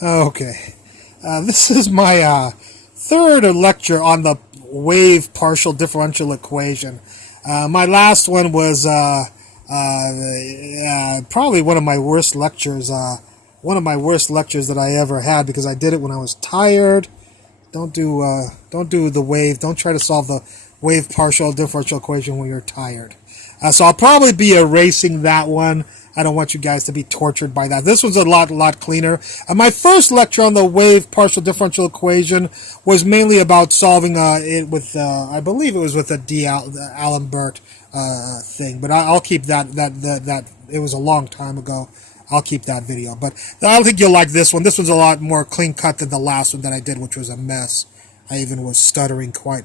Okay, this is my third lecture on the wave partial differential equation. My last one was probably one of my worst lectures. One of my worst lectures that I ever had because I did it when I was tired. Don't do the wave. Don't try to solve the wave partial differential equation when you're tired. So I'll probably be erasing that one. I don't want you guys to be tortured by that. This one's a lot cleaner. My first lecture on the wave partial differential equation was mainly about solving it with, I believe it was with a D'Alembert thing. But I'll keep that. It was a long time ago. I'll keep that video. But I don't think you'll like this one. This one's a lot more clean cut than the last one that I did, which was a mess. I even was stuttering quite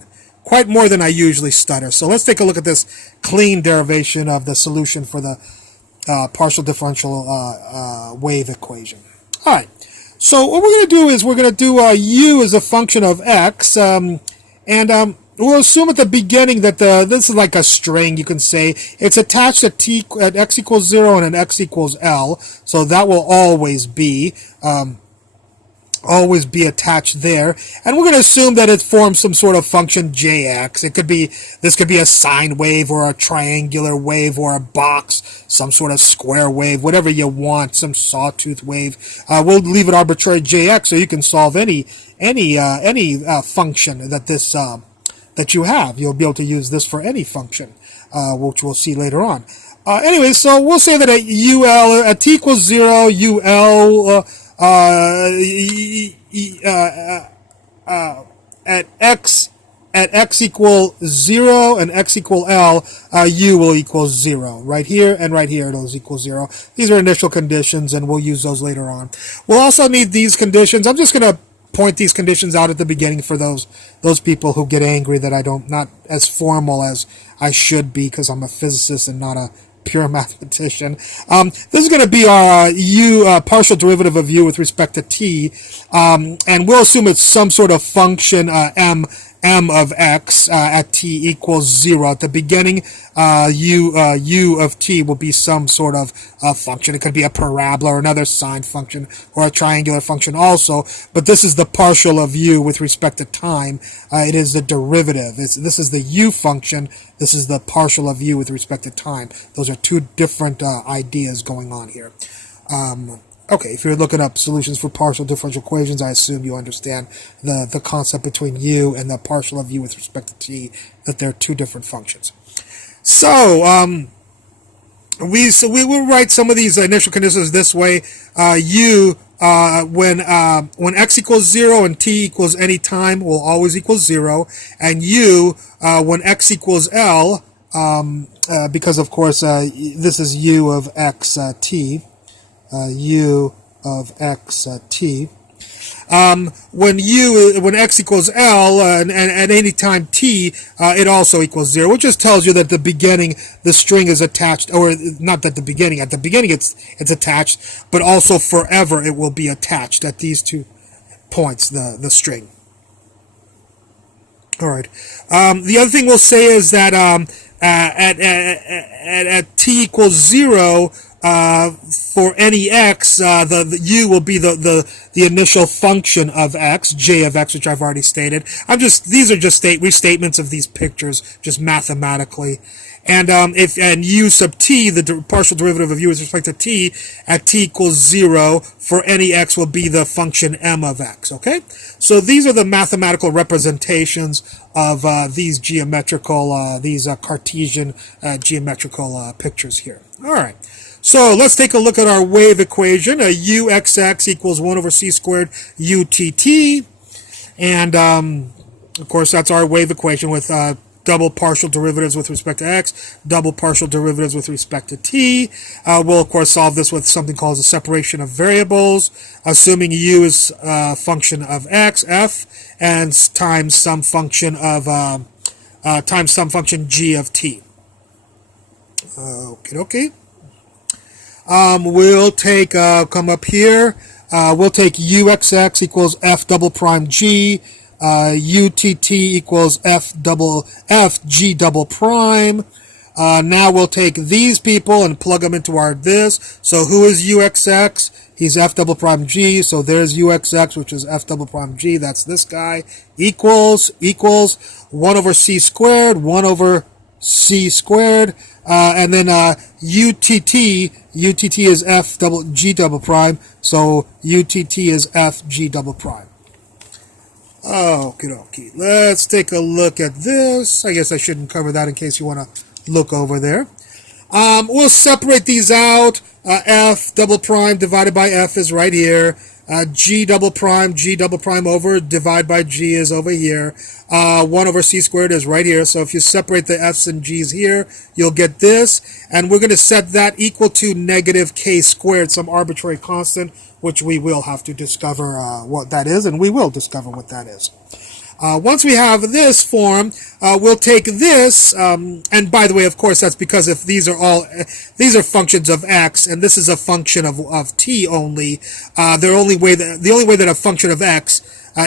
more than I usually stutter. So let's take a look at this clean derivation of the solution for the partial differential wave equation. All right. So what we're going to do is we're going to do u as a function of x, and we'll assume at the beginning that this is like a string. You can say it's attached at x equals 0 and at x equals L. So that will always be attached there, and we're going to assume that it forms some sort of function jx. This could be a sine wave or a triangular wave or a box, some sort of square wave, whatever you want, some sawtooth wave. We'll leave it arbitrary jx, so you can solve any function that you have. You'll be able to use this for any function, which we'll see later on. Anyway, so we'll say that at ul at t equals 0, ul at x equal 0 and x equal L, u will equal 0. Right here and right here, those equal 0. These are initial conditions, and we'll use those later on. We'll also need these conditions. I'm just going to point these conditions out at the beginning for those people who get angry that I don't, not as formal as I should be because I'm a physicist and not a pure mathematician. This is going to be our partial derivative of u with respect to t, and we'll assume it's some sort of function m of x at t equals 0. At the beginning, u of t will be some sort of function. It could be a parabola or another sine function or a triangular function also, but this is the partial of u with respect to time. It is the derivative. This is the u function. This is the partial of u with respect to time. Those are two different ideas going on here. Okay, if you're looking up solutions for partial differential equations, I assume you understand the concept between u and the partial of u with respect to t, that they're two different functions. So, we will write some of these initial conditions this way. U, when x equals 0 and t equals any time, will always equal 0. And u, when x equals L, because of course this is u of x t, u of x t. When x equals L and at any time t, it also equals 0, which just tells you that at the beginning the string is attached, or not at the beginning. At the beginning it's attached, but also forever it will be attached at these 2 points, the string. All right. The other thing we'll say is that at t equals 0. For any x, the u will be the initial function of x, j of x, which I've already stated. These are just restatements of these pictures, just mathematically. And u sub t, the partial derivative of u with respect to t, at t equals 0 for any x will be the function m of x. Okay, so these are the mathematical representations of these geometrical, these Cartesian geometrical pictures here. All right. So let's take a look at our wave equation. uxx equals 1 over c squared utt. And, of course, that's our wave equation with double partial derivatives with respect to x, double partial derivatives with respect to t. We'll, of course, solve this with something called the separation of variables, assuming u is a function of x, f, and times some function of g of t. Okay. We'll take, come up here, we'll take uxx equals f double prime g, utt equals f g double prime, Now we'll take these people and plug them into our this. So who is uxx? He's f double prime g. So there's uxx, which is f double prime g. That's this guy. Equals 1 over c squared, 1 over c squared. And then utt is f double g double prime. So utt is f g double prime. Okie dokie. Let's take a look at this. I guess I shouldn't cover that in case you want to look over there. We'll separate these out. F double prime divided by F is right here. G double prime over divide by G is over here. 1 over C squared is right here. So if you separate the F's and G's here, you'll get this. And we're going to set that equal to negative K squared, some arbitrary constant, which we will have to discover what that is, and we will discover what that is. Once we have this form, we'll take this, and by the way, of course, that's because if these are functions of x, and this is a function of t only. The only way that a function of x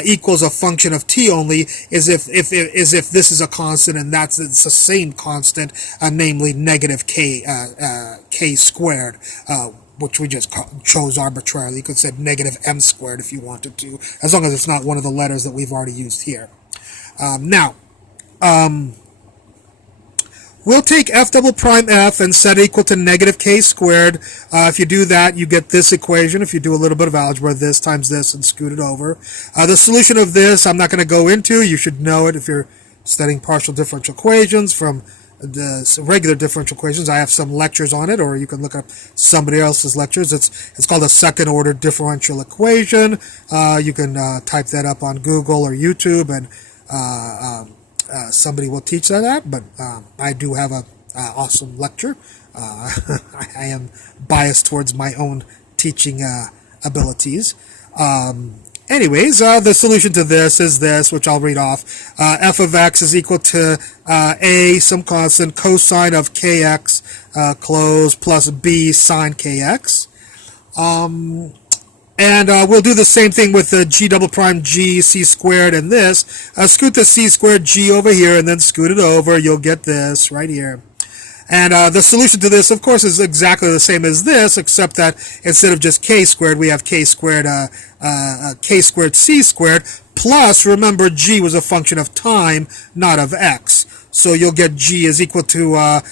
equals a function of t only is if this is a constant and it's the same constant, namely negative k squared. Which we just chose arbitrarily. You could say negative m squared if you wanted to, as long as it's not one of the letters that we've already used here. We'll take f double prime f and set it equal to negative k squared. If you do that, you get this equation. If you do a little bit of algebra, this times this and scoot it over. The solution of this I'm not going to go into. You should know it if you're studying partial differential equations from the regular differential equations. I have some lectures on it, or you can look up somebody else's lectures. It's called a second order differential equation. You can type that up on Google or YouTube, and somebody will teach that. But I do have a awesome lecture. I am biased towards my own teaching abilities. Anyways, the solution to this is this, which I'll read off. F of x is equal to a, some constant, cosine of kx, close, plus b sine kx. And we'll do the same thing with the g double prime g, c squared, and this. Scoot the c squared g over here, and then scoot it over. You'll get this right here. And the solution to this, of course, is exactly the same as this, except that instead of just k squared, we have k squared c squared, plus, remember, g was a function of time, not of x. So you'll get g is equal to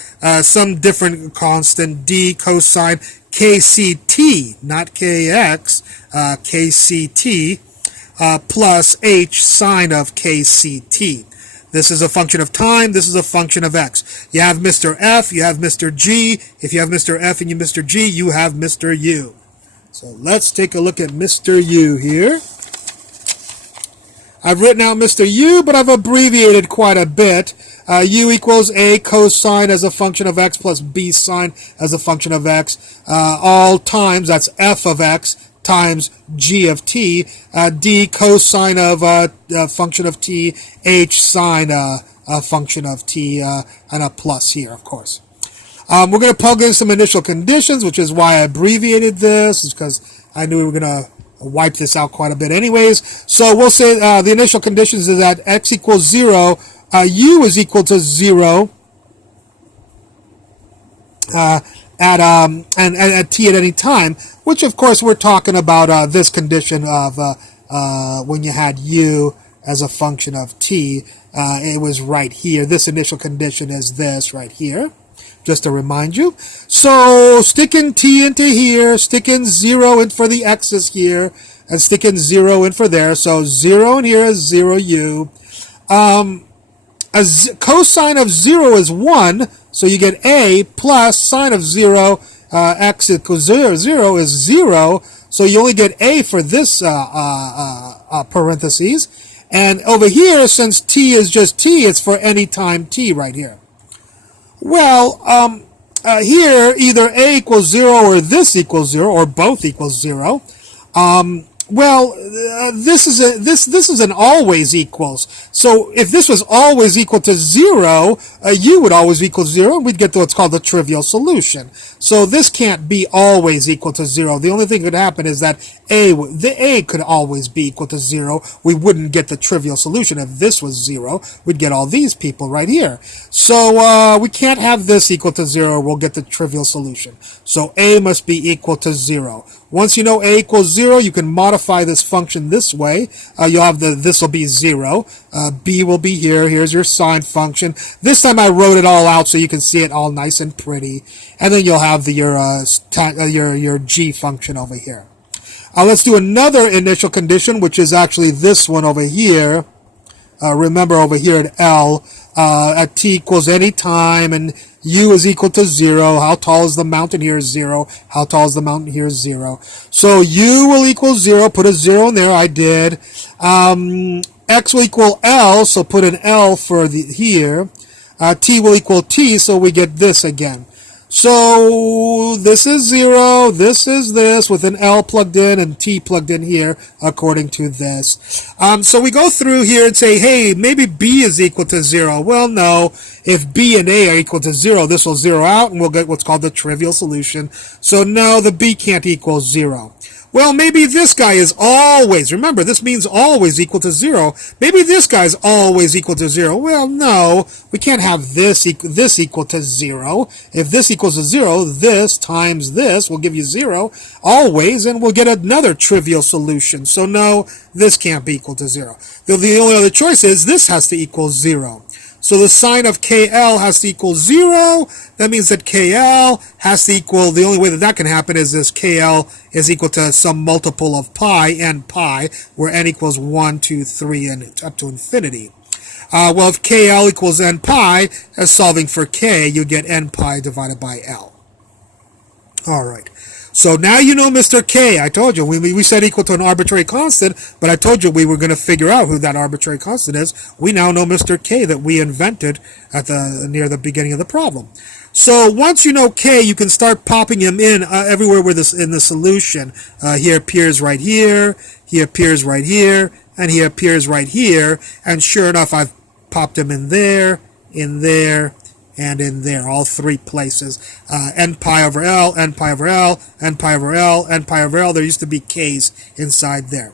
some different constant, d cosine kct, not kx, kct, plus h sine of kct. This is a function of time. This is a function of x. You have Mr. F. You have Mr. G. If you have Mr. F and you Mr. G, you have Mr. U. So let's take a look at Mr. U here. I've written out Mr. U, but I've abbreviated quite a bit. U equals a cosine as a function of x plus b sine as a function of x. All times, that's f of x times g of t, d cosine of a function of t, h sine a function of t, and a plus here, of course. We're going to plug in some initial conditions, which is why I abbreviated this, because I knew we were going to wipe this out quite a bit anyways. So we'll say the initial conditions is that x equals 0, u is equal to 0, at t at any time, which of course we're talking about this condition of when you had u as a function of t. It was right here. This initial condition is this right here, just to remind you. So stick in t into here, stick in 0 in for the x's here, and stick in 0 in for there. So 0 in here is 0u. Cosine of 0 is 1, so you get a, plus sine of 0, x equals 0, 0 is 0, so you only get a for this parentheses. And over here, since t is just t, it's for any time t right here. Well, here, either a equals 0 or this equals 0, or both equals 0. Well, this is an always equals. So if this was always equal to 0, u would always equal 0, and we'd get to what's called the trivial solution. So this can't be always equal to 0. The only thing that could happen is that the a could always be equal to 0. We wouldn't get the trivial solution. If this was 0, we'd get all these people right here. So we can't have this equal to 0. We'll get the trivial solution. So a must be equal to 0. Once you know a equals 0, you can modify this function this way. You'll have this will be 0. B will be here. Here's your sine function. This time I wrote it all out so you can see it all nice and pretty. And then you'll have your g function over here. Let's do another initial condition, which is actually this one over here. Remember over here at L, at t equals any time, and u is equal to 0. How tall is the mountain here is 0. How tall is the mountain here is 0. So u will equal 0. Put a 0 in there. I did. X will equal L, so put an L for here. T will equal T, so we get this again. So this is 0, this is this, with an L plugged in and T plugged in here, according to this. So we go through here and say, hey, maybe B is equal to 0. Well, no. If B and A are equal to 0, this will 0 out, and we'll get what's called the trivial solution. So no, the B can't equal 0. Well, maybe this guy is always, remember, this means always equal to 0. Maybe this guy is always equal to 0. Well, no, we can't have this equal to 0. If this equals to 0, this times this will give you 0 always, and we'll get another trivial solution. So no, this can't be equal to 0. The only other choice is this has to equal 0. So the sine of KL has to equal 0. That means that KL has to equal, the only way that that can happen is this KL is equal to some multiple of pi, n pi, where n equals 1, 2, 3, and up to infinity. Well, if KL equals n pi, as solving for K, you get n pi divided by L. All right. So now you know Mr. K. I told you, we said equal to an arbitrary constant, but I told you we were going to figure out who that arbitrary constant is. We now know Mr. K that we invented at near the beginning of the problem. So once you know K, you can start popping him in everywhere where in the solution. He appears right here, he appears right here, and he appears right here. And sure enough, I've popped him in there, and in there, all three places. N pi over L, N pi over L, N pi over L, N pi over L. There used to be K's inside there.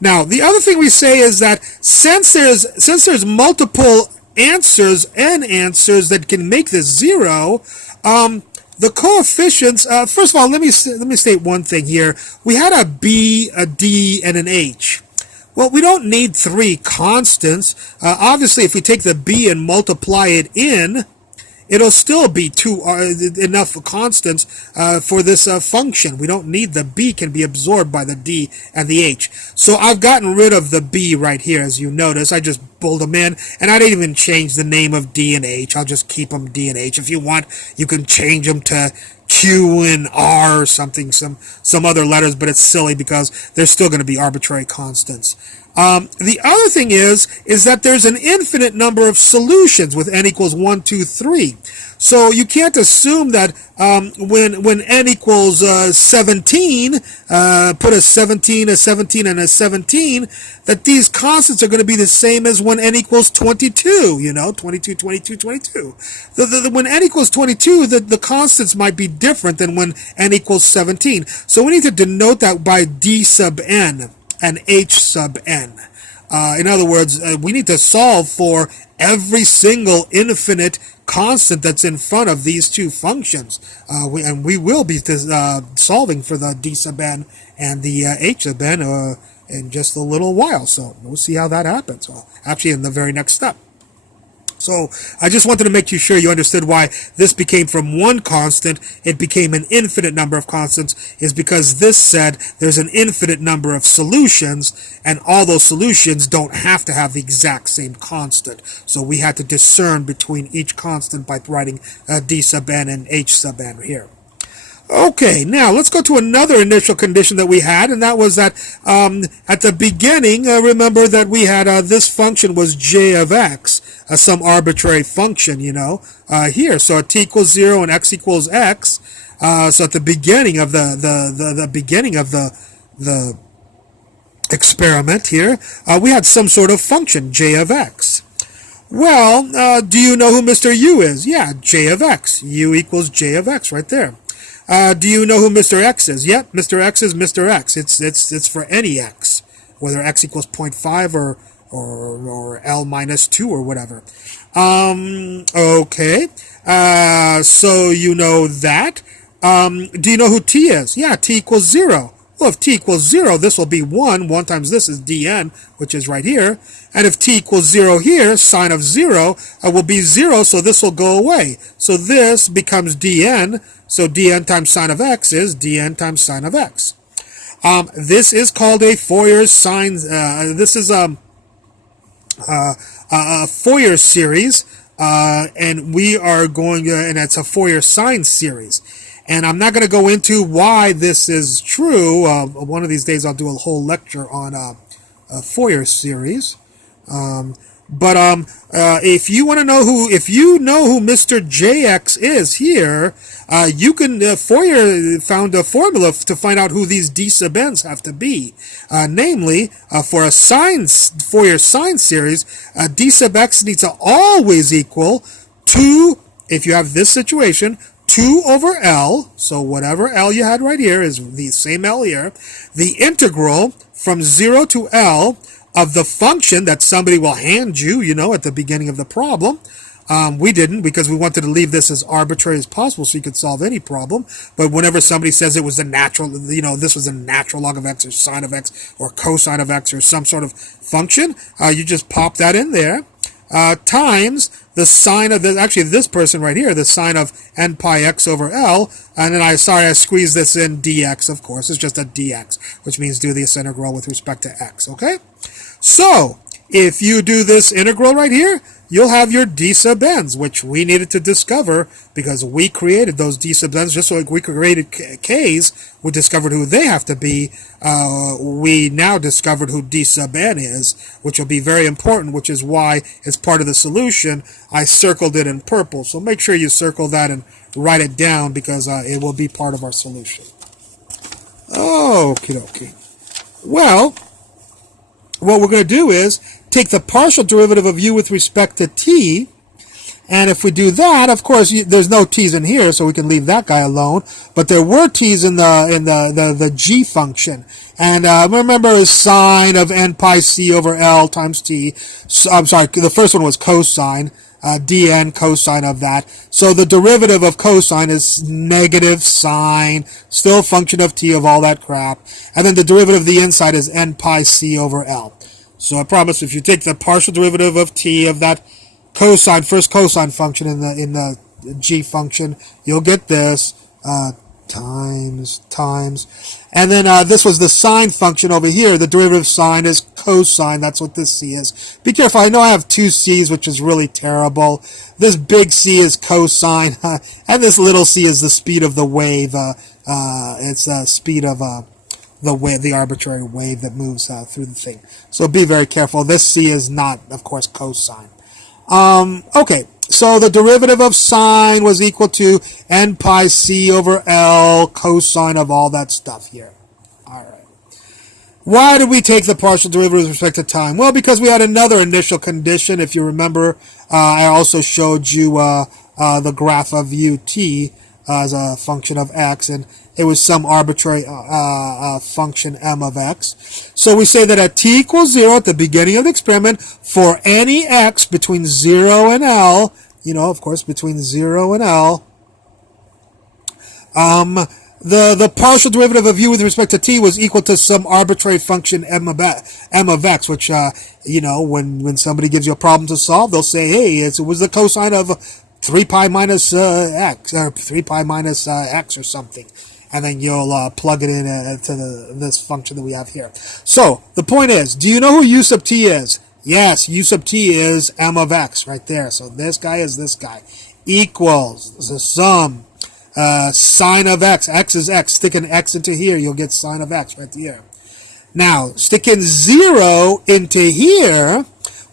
Now, the other thing we say is that since there's multiple answers, n answers that can make this 0, the coefficients, first of all, let me state one thing here. We had a B, a D, and an H. Well, we don't need 3 constants. Obviously, if we take the B and multiply it in, it'll still be enough constants for this function. We don't need the B, can be absorbed by the D and the H. So I've gotten rid of the B right here, as you notice. I just pulled them in, and I didn't even change the name of D and H. I'll just keep them D and H. If you want, you can change them to Q and R or something, some other letters, but it's silly because they're still going to be arbitrary constants. The other thing is that there's an infinite number of solutions with n equals 1, 2, 3. So you can't assume that when n equals 17, put a 17, a 17, and a 17, that these constants are going to be the same as when n equals 22, 22, 22, 22. When n equals 22, the constants might be different than when n equals 17. So we need to denote that by d sub n and h sub n. In other words, we need to solve for every single infinite constant that's in front of these two functions. And we will be solving for the d sub n and the h sub n in just a little while. So we'll see how that happens. Well, actually, in the very next step. So I just wanted to make sure you understood why this became from one constant, it became an infinite number of constants, is because this said there's an infinite number of solutions, and all those solutions don't have to have the exact same constant. So we had to discern between each constant by writing d sub n and h sub n here. Okay, now let's go to another initial condition that we had, and that was that at the beginning, remember that we had this function was j of x, some arbitrary function, here. So at t equals 0 and x equals x. So at the beginning of the experiment here, we had some sort of function, j of x. Well, do you know who Mr. U is? Yeah, j of x. U equals j of x right there. Do you know who Mr. X is? Yep, Mr. X is Mr. X. It's for any x, whether x equals 0.5 or L minus 2 or whatever. Okay. So you know that. Do you know who t is? Yeah, t equals 0. Well, if t equals 0, this will be 1. 1 times this is dn, which is right here. And if t equals 0 here, sine of 0 will be 0, so this will go away. So this becomes dn. So dn times sine of x is dn times sine of x. This is called a Fourier sine. This is a Fourier series, and we are going, and it's a Fourier sine series. And I'm not going to go into why this is true. One of these days I'll do a whole lecture on a Fourier series. But if you want to know if you know who Mr. JX is here, you can, Fourier found a formula to find out who these d sub n's have to be. Namely, for a Fourier sine series, d sub x needs to always equal 2, if you have this situation, 2 over L, so whatever L you had right here is the same L here, the integral from 0 to L of the function that somebody will hand you, at the beginning of the problem. We didn't, because we wanted to leave this as arbitrary as possible so you could solve any problem. But whenever somebody says it was the natural, this was a natural log of x or sine of x or cosine of x or some sort of function, you just pop that in there. Times the sine of this person right here, the sine of n pi x over L, and then I squeezed this in dx, of course, it's just a dx, which means do this integral with respect to x, okay? So, if you do this integral right here, you'll have your d sub n's, which we needed to discover because we created those d sub n's just like we created k's, we discovered who they have to be. We now discovered who d sub n is, which will be very important, which is why it's part of the solution. I circled it in purple, so make sure you circle that and write it down because it will be part of our solution. Okie dokie. Well, what we're going to do is take the partial derivative of u with respect to t, and if we do that, of course, there's no t's in here, so we can leave that guy alone, but there were t's in the g function, and remember is sine of n pi c over L times t. So, I'm sorry, the first one was cosine, dn cosine of that, so the derivative of cosine is negative sine, still a function of t of all that crap, and then the derivative of the inside is n pi c over L. So I promise if you take the partial derivative of t of that first cosine function in the g function, you'll get this times, and then this was the sine function over here. The derivative of sine is cosine. That's what this c is. Be careful. I know I have two c's, which is really terrible. This big c is cosine, and this little c is the speed of the wave. It's the speed of the arbitrary wave that moves through the thing. So be very careful. This c is not, of course, cosine. Okay, so the derivative of sine was equal to n pi c over L cosine of all that stuff here. All right. Why did we take the partial derivative with respect to time? Well, because we had another initial condition. If you remember, I also showed you the graph of ut as a function of x, and it was some arbitrary function m of x. So we say that at t equals 0 at the beginning of the experiment, for any x between 0 and L, of course, between 0 and L, the partial derivative of u with respect to t was equal to some arbitrary function m of x, which, when somebody gives you a problem to solve, they'll say, hey, it was the cosine of 3 pi minus x, or 3 pi minus x or something. And then you'll plug it in to this function that we have here. So, the point is, do you know who u sub t is? Yes, u sub t is m of x right there. So this guy is this guy. Equals the sum sine of x. X is x. Stick an x into here, you'll get sine of x right here. Now, stick in 0 into here.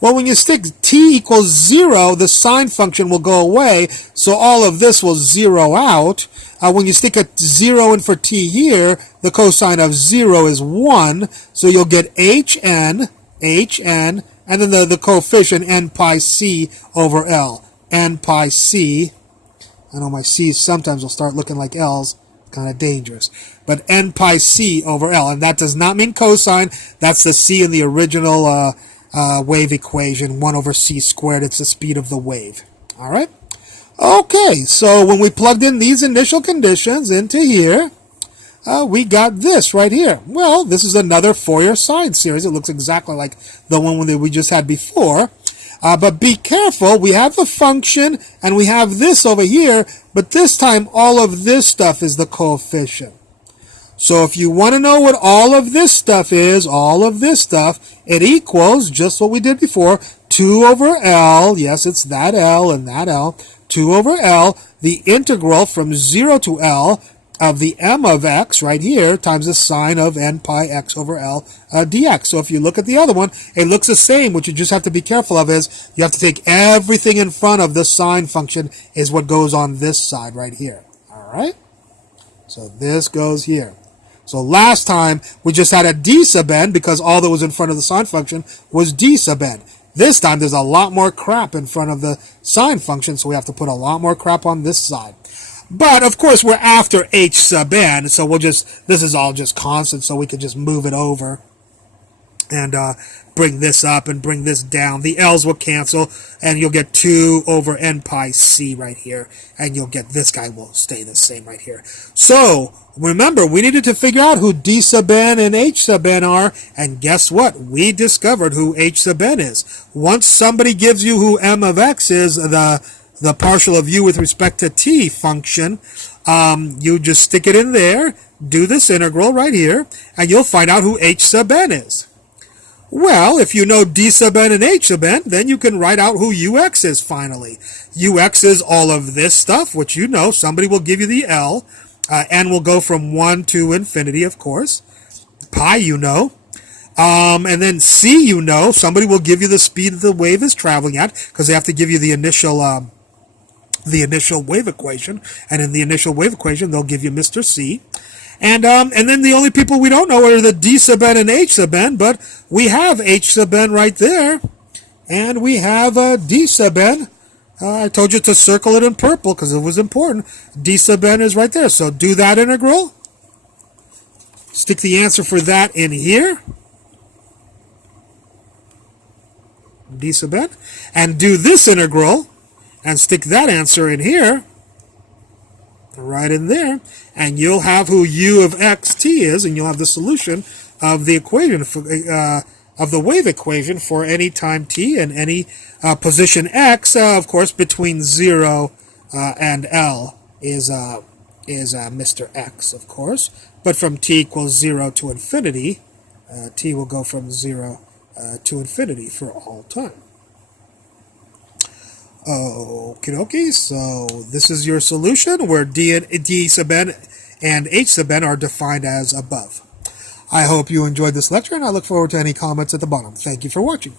Well, when you stick t equals 0, the sine function will go away, so all of this will zero out. when you stick a 0 in for t here, the cosine of 0 is 1, so you'll get hn, and then the coefficient n pi c over L. N pi c, I know my c's sometimes will start looking like L's, kind of dangerous, but n pi c over L, and that does not mean cosine, that's the c in the original wave equation, 1 over c squared, it's the speed of the wave. All right? Okay, so when we plugged in these initial conditions into here, we got this right here. Well, this is another Fourier sine series. It looks exactly like the one that we just had before. But be careful, we have the function, and we have this over here, but this time all of this stuff is the coefficient. So if you want to know what all of this stuff is, all of this stuff, it equals just what we did before, 2 over L, yes, it's that L and that L, 2 over L, the integral from 0 to L of the m of x right here times the sine of n pi x over L dx. So if you look at the other one, it looks the same. What you just have to be careful of is you have to take everything in front of the sine function is what goes on this side right here. All right? So this goes here. So last time we just had a d sub n because all that was in front of the sine function was d sub n. This time there's a lot more crap in front of the sine function, so we have to put a lot more crap on this side. But of course we're after h sub n, so this is all just constant, so we could just move it over and bring this up and bring this down. The L's will cancel, and you'll get 2 over n pi c right here, and you'll get this guy will stay the same right here. So remember, we needed to figure out who d sub n and h sub n are, and guess what? We discovered who h sub n is. Once somebody gives you who m of x is, the partial of u with respect to t function, you just stick it in there, do this integral right here, and you'll find out who h sub n is. Well, if you know d sub n and h sub n, then you can write out who ux is finally. Ux is all of this stuff, which you know. Somebody will give you the L. N will go from 1 to infinity, of course. Pi, you know. And then c, you know. Somebody will give you the speed the wave is traveling at, because they have to give you the initial wave equation. And in the initial wave equation, they'll give you Mr. C. And then the only people we don't know are the d sub n and h sub n, but we have h sub n right there, and we have d sub n. I told you to circle it in purple because it was important. D sub n is right there, so do that integral. Stick the answer for that in here, d sub n, and do this integral, and stick that answer in here, right in there, and you'll have who u of xt is, and you'll have the solution of the equation for, of the wave equation for any time t and any position x. Of course, between 0 and L is Mr. X, of course. But from t equals 0 to infinity, t will go from 0 to infinity for all time. Okie dokie, so this is your solution where d sub n and h sub n are defined as above. I hope you enjoyed this lecture, and I look forward to any comments at the bottom. Thank you for watching.